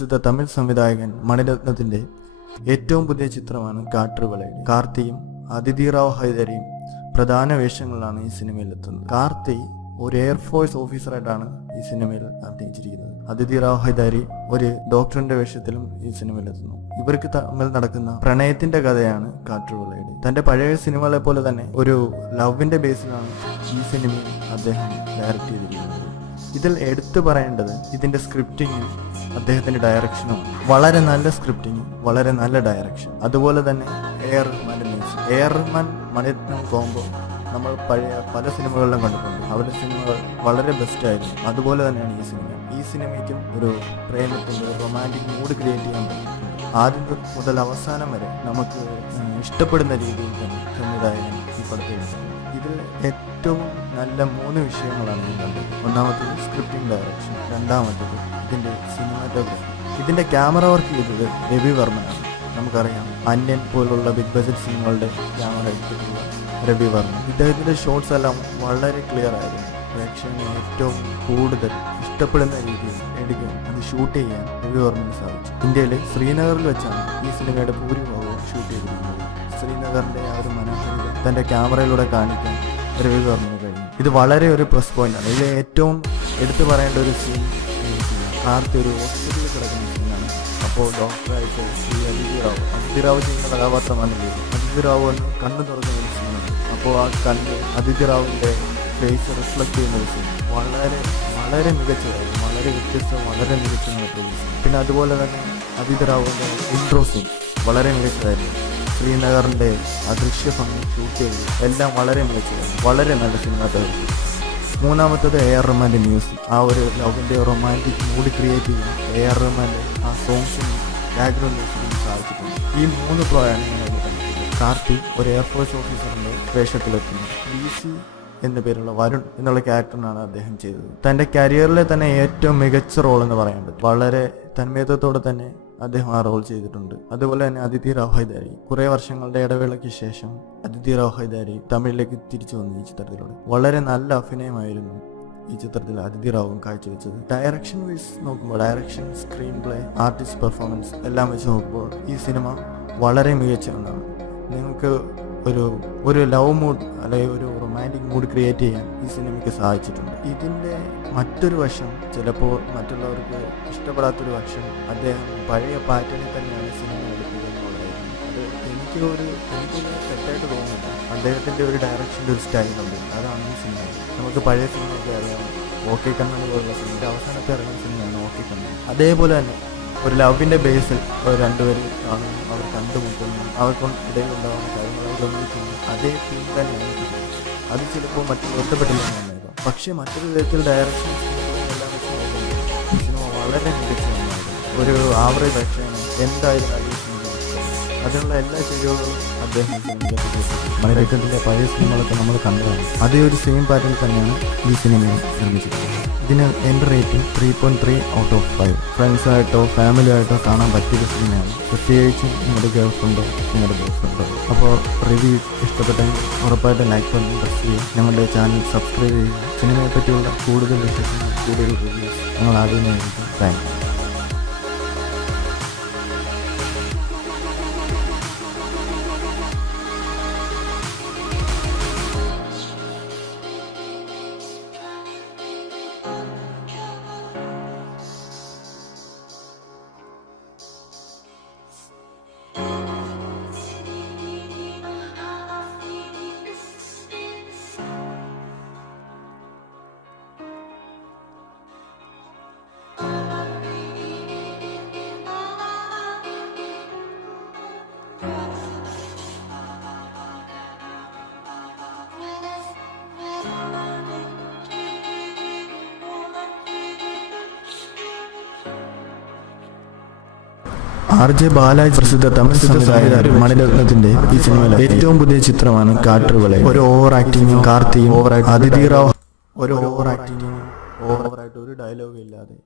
പ്രസിദ്ധ തമിഴ് സംവിധായകൻ മണിരത്നത്തിന്റെ ഏറ്റവും പുതിയ ചിത്രമാണ് കാട്ടുവളയടി. കാർത്തിയും അതിഥി റാവ് ഹൈദരിയും പ്രധാന വേഷങ്ങളിലാണ് ഈ സിനിമയിലെത്തുന്നത്. കാർത്തി ഒരു എയർഫോഴ്സ് ഓഫീസറായിട്ടാണ് ഈ സിനിമയിൽ അഭിനയിച്ചിരിക്കുന്നത്. അതിഥി റാവ് ഹൈദരി ഒരു ഡോക്ടറിന്റെ വേഷത്തിലും ഈ സിനിമയിലെത്തുന്നു. ഇവർക്ക് തമ്മിൽ നടക്കുന്ന പ്രണയത്തിന്റെ കഥയാണ് കാട്ടുവളയടി. തന്റെ പഴയ സിനിമകളെ പോലെ തന്നെ ഒരു ലവിന്റെ ബേസിലാണ് ഈ സിനിമയിൽ അദ്ദേഹം ഡയറക്റ്റ് ചെയ്തിരിക്കുന്നത്. ഇതിൽ എടുത്തു പറയേണ്ടത് ഇതിന്റെ സ്ക്രിപ്റ്റിങ്ങും അദ്ദേഹത്തിന്റെ ഡയറക്ഷനും. വളരെ നല്ല സ്ക്രിപ്റ്റിങ്ങും വളരെ നല്ല ഡയറക്ഷൻ. അതുപോലെ തന്നെ A R Rahman Mani Ratnam combo നമ്മൾ പഴയ പല സിനിമകളിലും കണ്ടിട്ടുണ്ട്. അവരുടെ സിനിമകൾ വളരെ ബെസ്റ്റ് ആയിരുന്നു. അതുപോലെ തന്നെയാണ് ഈ സിനിമ. ഈ സിനിമയ്ക്കും ഒരു പ്രേമത്തിന്റെ റൊമാൻറ്റിക് മൂഡ് ക്രിയേറ്റ് ചെയ്യാൻ പറ്റും. ആദ്യം മുതൽ അവസാനം വരെ നമുക്ക് ഇഷ്ടപ്പെടുന്ന രീതിയിൽ തന്നെ സംവിധായകൻ ഈ പടത്തിൽ ഇതിൽ ഏറ്റവും നല്ല 3 വിഷയങ്ങളാണ് ഞാൻ കണ്ടത്. ഒന്നാമത്തേത് സ്ക്രിപ്റ്റിംഗ് ഡയറക്ഷൻ, രണ്ടാമത്തേത് ഇതിൻ്റെ സിനിമാറ്റോഗ്രാഫി. ഇതിൻ്റെ ക്യാമറ വർക്ക് ചെയ്തത് രവി വർമ്മനാണ്. നമുക്കറിയാം അന്യൻ പോലുള്ള ബിഗ് ബജറ്റ് സിനിമകളുടെ ക്യാമറ എടുത്തിട്ടുള്ള രവി വർമ്മ. ഇദ്ദേഹത്തിൻ്റെ ഷോട്ട്സ് എല്ലാം വളരെ ക്ലിയർ ആയിരുന്നു. പ്രേക്ഷകന് ഏറ്റവും കൂടുതൽ ഇഷ്ടപ്പെടുന്ന രീതിയിൽ എടുക്കാൻ അത് ഷൂട്ട് ചെയ്യാൻ രവി വർമ്മന് സാധിച്ചു. ഇന്ത്യയിലെ ശ്രീനഗറിൽ വെച്ചാണ് ഈ സിനിമയുടെ ഭൂരിഭാഗവും ഷൂട്ട് ചെയ്തിരിക്കുന്നത്. ശ്രീനഗറിൻ്റെ ആ ഒരു മനോഹരിത തൻ്റെ ക്യാമറയിലൂടെ കാണിക്കാൻ രവി വർമ്മന് കഴിഞ്ഞു. ഇത് വളരെ ഒരു പ്ലസ് പോയിന്റാണ്. ഇതിൽ ഏറ്റവും എടുത്തു പറയേണ്ട ഒരു സീൻ കാർത്തി ഒരു ഹോസ്പിറ്റലിൽ കിടക്കുന്ന സീനാണ്. അപ്പോൾ ഡോക്ടറായിട്ട് ഈ അതിഥി റാവ് ചെയ്യുന്ന കഥാപാത്രമാണ്. അതിഥി റാവ് ഒന്ന് കണ്ണ് തുറക്കുന്ന ഒരു സീനാണ്. അപ്പോൾ ആ കണ്ണ് അതിഥി റാവിൻ്റെ ഫേസ് റിഫ്ലക്ട് ചെയ്യുന്ന ഒരു സീൻ വളരെ മികച്ചതായിരുന്നു. വളരെ വ്യത്യസ്തവും വളരെ മികച്ചതായിട്ടുള്ള സീൻ. പിന്നെ അതുപോലെ തന്നെ അതിഥി റാവിൻ്റെ ഇൻട്രോ സീൻ വളരെ മികച്ചതായിരുന്നു. ശ്രീനഗറിൻ്റെ അദൃശ്യ ഭംഗി ഷൂട്ട് ചെയ്തത് എല്ലാം വളരെ മികച്ചതായിരുന്നു. വളരെ നല്ല സിനിമാറ്റോഗ്രാഫി. മൂന്നാമത്തത് എ ആർ റഹ്മാൻ്റെ മ്യൂസിക്. ആ ഒരു ലവിൻ്റെ റൊമാൻറ്റിക് മൂഡ് ക്രിയേറ്റ് ചെയ്യാൻ എ ആർ റഹ്മാൻ്റെ ആ സോങ്സിനും ബാക്ക്ഗ്രൗണ്ട് മ്യൂസിക്കിനും സാധിച്ചിട്ടുണ്ട്. ഈ 3 പ്രോയാണ് ഞാൻ കണ്ടിട്ടുള്ളത്. കാർത്തി ഒരു എയർഫോഴ്സ് ഓഫീസറിൻ്റെ വേഷത്തിലെത്തുന്നു. DC എന്ന പേരുള്ള വരുൺ എന്നുള്ള ക്യാരക്ടറിനാണ് അദ്ദേഹം ചെയ്തത്. തൻ്റെ കരിയറിലെ തന്നെ ഏറ്റവും മികച്ച റോൾ എന്ന് പറയാൻ പറ്റും. വളരെ തന്മയത്വത്തോടെ തന്നെ അദ്ദേഹം ആ റോൾ ചെയ്തിട്ടുണ്ട്. അതുപോലെ തന്നെ അതിഥി റാവ് ഹൈദരി കുറേ വർഷങ്ങളുടെ ഇടവേളയ്ക്ക് ശേഷം അതിഥി റാവ് ഹൈദരി തമിഴിലേക്ക് തിരിച്ചു വന്നു. ഈ ചിത്രത്തിലൂടെ വളരെ നല്ല അഭിനയമായിരുന്നു ഈ ചിത്രത്തിൽ അതിഥി റാവും കാഴ്ചവെച്ചത്. ഡയറക്ഷൻ വൈസ് നോക്കുമ്പോൾ direction, screen play, artist performance എല്ലാം വെച്ച് നോക്കുമ്പോൾ ഈ സിനിമ വളരെ മികച്ച ഒന്നാണ്. നിങ്ങൾക്ക് ഒരു ലവ് മൂഡ് അല്ലെങ്കിൽ ഒരു റൊമാൻറ്റിക് മൂഡ് ക്രിയേറ്റ് ചെയ്യാൻ ഈ സിനിമയ്ക്ക് സാധിച്ചിട്ടുണ്ട്. ഇതിൻ്റെ മറ്റൊരു വശം, ചിലപ്പോൾ മറ്റുള്ളവർക്ക് ഇഷ്ടപ്പെടാത്തൊരു വശം, അദ്ദേഹം പഴയ പാറ്റേണിൽ തന്നെയാണ് സിനിമ എടുക്കുക എന്നുള്ളതായിരുന്നു. അത് എനിക്ക് തെറ്റായിട്ട് തോന്നുന്നില്ല. അദ്ദേഹത്തിൻ്റെ ഒരു ഡയറക്ഷൻ്റെ ഒരു സ്റ്റൈലുണ്ട്. അതാണ് ഈ സിനിമ. നമുക്ക് പഴയ സിനിമയൊക്കെ അറിയാം. ഓക്കെ കണ്ണൻ പോലുള്ള സിനിമ അവസാനത്തെ ഇറങ്ങിയ സിനിമയാണ് ഓക്കെ കണ്ണൻ. അതേപോലെ തന്നെ ഒരു ലവിൻ്റെ ബേസിൽ രണ്ടുപേരും കാണുന്നു, അവർ കണ്ടുമുട്ടുന്നു, അവർക്കിടയിലുണ്ടാകുന്ന കാര്യങ്ങളൊക്കെ ഒന്നിക്കുന്നു. അതേ തീം തന്നെയാണ് കിട്ടുന്നത്. അത് ചിലപ്പോൾ മറ്റു ഒറ്റപ്പെട്ടില്ലെന്ന് വന്നേക്കാം. പക്ഷേ മറ്റൊരു വിധത്തിൽ ഡയറക്ഷൻ എല്ലാം വെച്ച് നോക്കുമ്പോൾ ഈ സിനിമ വളരെ മികച്ച ഒന്നായിരുന്നു. ഒരു ആവറേജ് പ്രേക്ഷകന് എന്തായാലും അതിനുള്ള എല്ലാ ശരികളും അദ്ദേഹം മണിരത്നത്തിൻ്റെ പഴയ സിനിമകളൊക്കെ നമ്മൾ കണ്ടതാണ്. അതേ ഒരു സെയിം പാറ്റേൺ തന്നെയാണ് ഈ സിനിമയിൽ നിർമ്മിച്ചിട്ടുള്ളത്. ഇതിന് എൻ്റെ റേറ്റിംഗ് 3.3 ഔട്ട് ഓഫ് 5. ഫ്രണ്ട്സായിട്ടോ ഫാമിലിയായിട്ടോ കാണാൻ പറ്റിയൊരു സിനിമയാണ്. പ്രത്യേകിച്ചും നിങ്ങളുടെ ഗേൾ ഫ്രണ്ടോ നിങ്ങളുടെ ബോയ് ഫ്രണ്ടോ. അപ്പോൾ റിവ്യൂ ഇഷ്ടപ്പെട്ടെങ്കിൽ ഉറപ്പായിട്ട് ലൈക്ക് ബട്ടൺ പ്രസ് ചെയ്യുക. ഞങ്ങളുടെ ചാനൽ സബ്സ്ക്രൈബ് ചെയ്യുക. സിനിമയെ പറ്റിയുള്ള കൂടുതൽ വിശേഷങ്ങൾ, കൂടുതൽ റിവ്യൂസ് ഞങ്ങൾ ആദ്യമായിരിക്കും. Thank you. RJ ബാലാജി പ്രസിദ്ധ തമിഴ് സംവിധായകൻ മണിരത്നത്തിന്റെ ഈ സിനിമയിലെ ഏറ്റവും പുതിയ ചിത്രമാണ് കാട്ടുവളയടി. ഒരു ഓവർ ആക്ടിങ്ങും കാർത്തിയും അതിഥി റാവ് ഓവറായിട്ട് ഒരു ഡയലോഗ് ഇല്ലാതെ